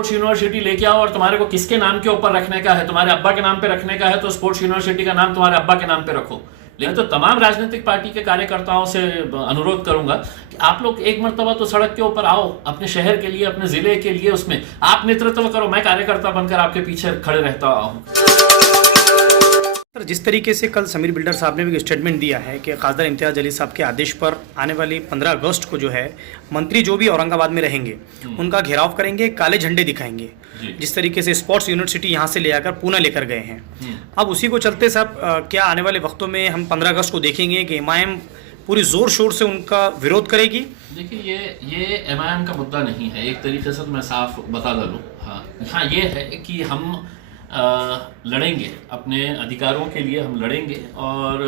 Sports university लेके आओ और तुम्हारे को किसके नाम के ऊपर रखने का है, तुम्हारे अब्बा के नाम पे रखने का है तो स्पोर्ट्स यूनिवर्सिटी का नाम तुम्हारे अब्बा के नाम पे रखो। लेकिन तो तमाम राजनीतिक पार्टी के कार्यकर्ताओं से अनुरोध करूंगा कि आप लोग एक मर्तबा तो सड़क के ऊपर आओ, अपने शहर के लिए, अपने जिले के लिए, उसमें आप नेतृत्व करो। मैं कार्यकर्ता बनकर आपके पीछे खड़े रहता हूँ। सर, जिस तरीके से कल समीर बिल्डर साहब ने भी स्टेटमेंट दिया है कि खासदार इम्तियाज़ जलील साहब के आदेश पर आने वाली 15 अगस्त को जो है मंत्री जो भी औरंगाबाद में रहेंगे उनका घेराव करेंगे, काले झंडे दिखाएंगे, जिस तरीके से स्पोर्ट्स यूनिवर्सिटी यहाँ से ले आकर पूना लेकर गए हैं। अब उसी को चलते साहब क्या आने वाले वक्तों में हम 15 अगस्त को देखेंगे कि एमआईएम पूरी जोर शोर से उनका विरोध करेगी? देखिए, ये एमआईएम का मुद्दा नहीं है, एक तरीके से तो मैं साफ बता दूँ। हाँ, ये है कि हम लड़ेंगे, अपने अधिकारों के लिए हम लड़ेंगे। और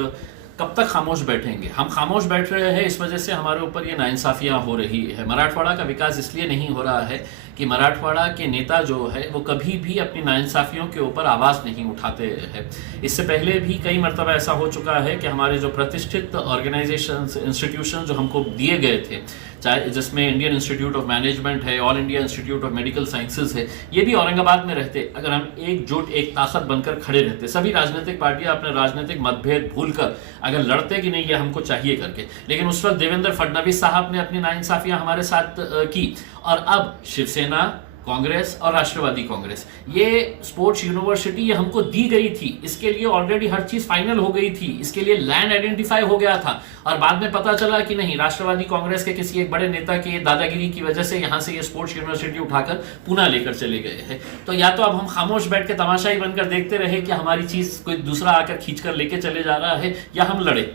कब तक खामोश बैठेंगे? हम खामोश बैठ रहे हैं इस वजह से हमारे ऊपर ये नाइंसाफियाँ हो रही है। मराठवाड़ा का विकास इसलिए नहीं हो रहा है कि मराठवाड़ा के नेता जो है वो कभी भी अपनी नाइंसाफियों के ऊपर आवाज़ नहीं उठाते हैं। इससे पहले भी कई मरतबा ऐसा हो चुका है कि हमारे जो प्रतिष्ठित ऑर्गेनाइजेशंस, इंस्टीट्यूशन जो हमको दिए गए थे, चाहे जिसमें इंडियन इंस्टीट्यूट ऑफ मैनेजमेंट है, all India institute of medical sciences है, ये भी औरंगाबाद में रहते। अगर हम एकजुट, एक ताकत बनकर खड़े रहते, सभी राजनीतिक पार्टियां अपने राजनीतिक मतभेद भूलकर अगर लड़ते कि नहीं ये हमको चाहिए करके, लेकिन उस वक्त देवेंद्र फडणवीस साहब ने अपनी नाइंसाफियां हमारे साथ की। और अब शिवसेना, कांग्रेस और राष्ट्रवादी कांग्रेस, ये स्पोर्ट्स यूनिवर्सिटी ये हमको दी गई थी, इसके लिए ऑलरेडी हर चीज फाइनल हो गई थी, इसके लिए लैंड आइडेंटिफाई हो गया था। और बाद में पता चला कि नहीं, राष्ट्रवादी कांग्रेस के किसी एक बड़े नेता की दादागिरी की वजह से यहाँ से ये स्पोर्ट्स यूनिवर्सिटी उठाकर पुणे लेकर चले गए हैं। तो या तो अब हम खामोश बैठ के तमाशाई बनकर देखते रहे कि हमारी चीज कोई दूसरा आकर खींचकर लेके चले जा रहा है, या हम लड़े।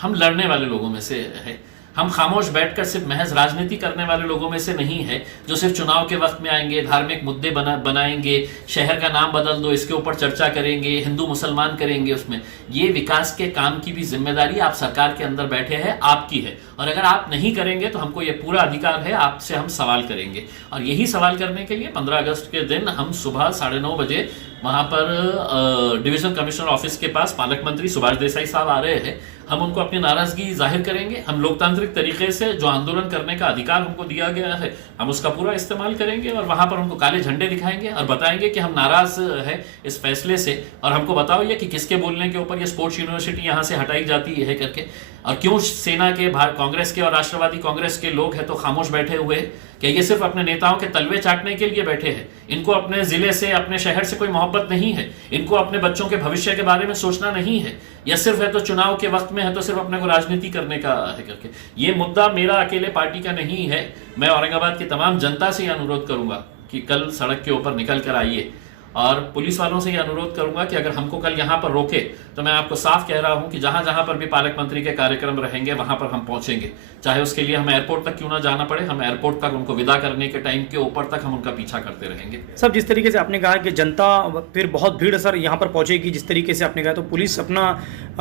हम लड़ने वाले लोगों में से है। हम खामोश बैठकर सिर्फ महज राजनीति करने वाले लोगों में से नहीं है जो सिर्फ चुनाव के वक्त में आएंगे, धार्मिक मुद्दे बनाएंगे, शहर का नाम बदल दो इसके ऊपर चर्चा करेंगे, हिंदू मुसलमान करेंगे उसमें। ये विकास के काम की भी जिम्मेदारी आप सरकार के अंदर बैठे हैं, आपकी है। और अगर आप नहीं करेंगे तो हमको ये पूरा अधिकार है, आपसे हम सवाल करेंगे। और यही सवाल करने के लिए 15 अगस्त के दिन हम सुबह 9:30 बजे वहाँ पर डिवीजन कमिश्नर ऑफिस के पास पालक मंत्री सुभाष देसाई साहब आ रहे हैं। हम उनको अपनी नाराजगी जाहिर करेंगे। हम लोकतांत्रिक तरीके से जो आंदोलन करने का अधिकार हमको दिया गया है, हम उसका पूरा इस्तेमाल करेंगे और वहाँ पर उनको काले झंडे दिखाएंगे और बताएंगे कि हम नाराज है इस फैसले से। और हमको बताओ ये कि किसके बोलने के ऊपर ये स्पोर्ट्स यूनिवर्सिटी यहाँ से हटाई जाती है करके, और क्यों सेना के, कांग्रेस के और राष्ट्रवादी कांग्रेस के लोग हैं तो खामोश बैठे हुए हैं। क्या ये सिर्फ अपने नेताओं के तलवे चाटने के लिए बैठे हैं? इनको अपने जिले से, अपने शहर से कोई मोहब्बत नहीं है? इनको अपने बच्चों के भविष्य के बारे में सोचना नहीं है? या सिर्फ है तो चुनाव के वक्त में है तो सिर्फ अपने को राजनीति करने का है करके? ये मुद्दा मेरा अकेले पार्टी का नहीं है। मैं औरंगाबाद की तमाम जनता से यह अनुरोध करूंगा कि कल सड़क के ऊपर निकल कर आइए। और पुलिस वालों से ये अनुरोध करूंगा कि अगर हमको कल यहाँ पर रोके तो मैं आपको साफ कह रहा हूं कि जहां जहां पर भी पालक मंत्री के कार्यक्रम रहेंगे वहां पर हम पहुंचेंगे, चाहे उसके लिए हम एयरपोर्ट तक क्यों ना जाना पड़े। हम एयरपोर्ट तक उनको विदा करने के टाइम के ऊपर तक हम उनका पीछा करते रहेंगे। सब जिस तरीके से आपने कहा कि जनता फिर बहुत भीड़ सर यहाँ पर पहुंचेगी, जिस तरीके से आपने कहा, तो पुलिस अपना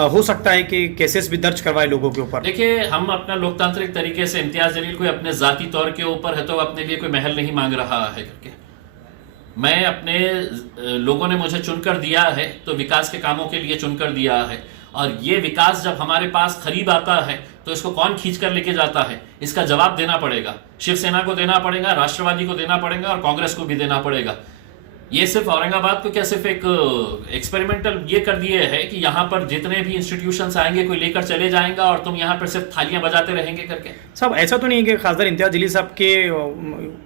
हो सकता है कि केसेस भी दर्ज करवाए लोगों के ऊपर। देखिए, हम अपना लोकतांत्रिक तरीके से, इम्तियाज जलील कोई अपने जाती तौर के ऊपर है तो अपने लिए कोई महल नहीं मांग रहा है करके। मैं अपने लोगों ने मुझे चुनकर दिया है तो विकास के कामों के लिए चुनकर दिया है। और ये विकास जब हमारे पास करीब आता है तो इसको कौन खींच कर लेके जाता है, इसका जवाब देना पड़ेगा। शिवसेना को देना पड़ेगा, राष्ट्रवादी को देना पड़ेगा और कांग्रेस को भी देना पड़ेगा। ये सिर्फ औरंगाबाद को क्या सिर्फ एक एक्सपेरिमेंटल ये कर दिए है कि यहाँ पर जितने भी इंस्टीट्यूशंस आएंगे कोई लेकर चले जाएंगा और तुम यहाँ पर सिर्फ थालियां बजाते रहेंगे करके? साहब, ऐसा तो नहीं है कि खासदार इम्तियाज जलील साहब के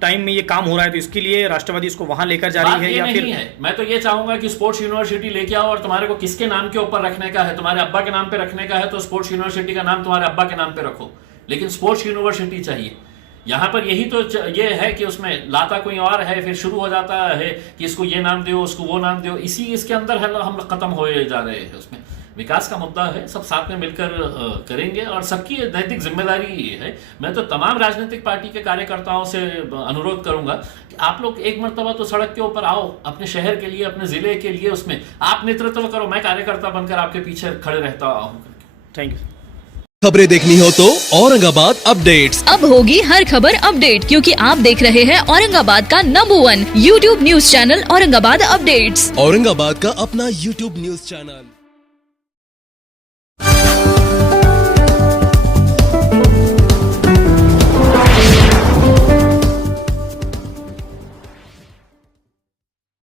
टाइम में ये काम हो रहा है तो इसके लिए राष्ट्रवादी इसको वहां लेकर जा रही है, या फिर? है। मैं तो ये चाहूंगा कि स्पोर्ट्स यूनिवर्सिटी लेके आओ और तुम्हारे को किसके नाम के ऊपर रखने का है, तुम्हारे अब्बा के नाम पे रखने का है तो स्पोर्ट्स यूनिवर्सिटी का नाम तुम्हारे अब्बा के नाम पे रखो, लेकिन स्पोर्ट्स यूनिवर्सिटी चाहिए। यहाँ पर यही तो ये है कि उसमें लाता कोई और है, फिर शुरू हो जाता है कि इसको ये नाम दो, उसको वो नाम दो। इसके अंदर है हम खत्म हो जा रहे हैं। उसमें विकास का मुद्दा है, सब साथ में मिलकर करेंगे और सबकी नैतिक जिम्मेदारी है। मैं तो तमाम राजनीतिक पार्टी के कार्यकर्ताओं से अनुरोध करूंगा कि आप लोग एक मर्तबा तो सड़क के ऊपर आओ, अपने शहर के लिए, अपने जिले के लिए, उसमें आप नेतृत्व करो। मैं कार्यकर्ता बनकर आपके पीछे खड़े रहता हूँ। Thank you. खबरें देखनी हो तो औरंगाबाद अपडेट्स। अब होगी हर खबर अपडेट, क्योंकि आप देख रहे हैं औरंगाबाद का number 1 YouTube news channel Aurangabad updates. Aurangabad का अपना YouTube न्यूज चैनल।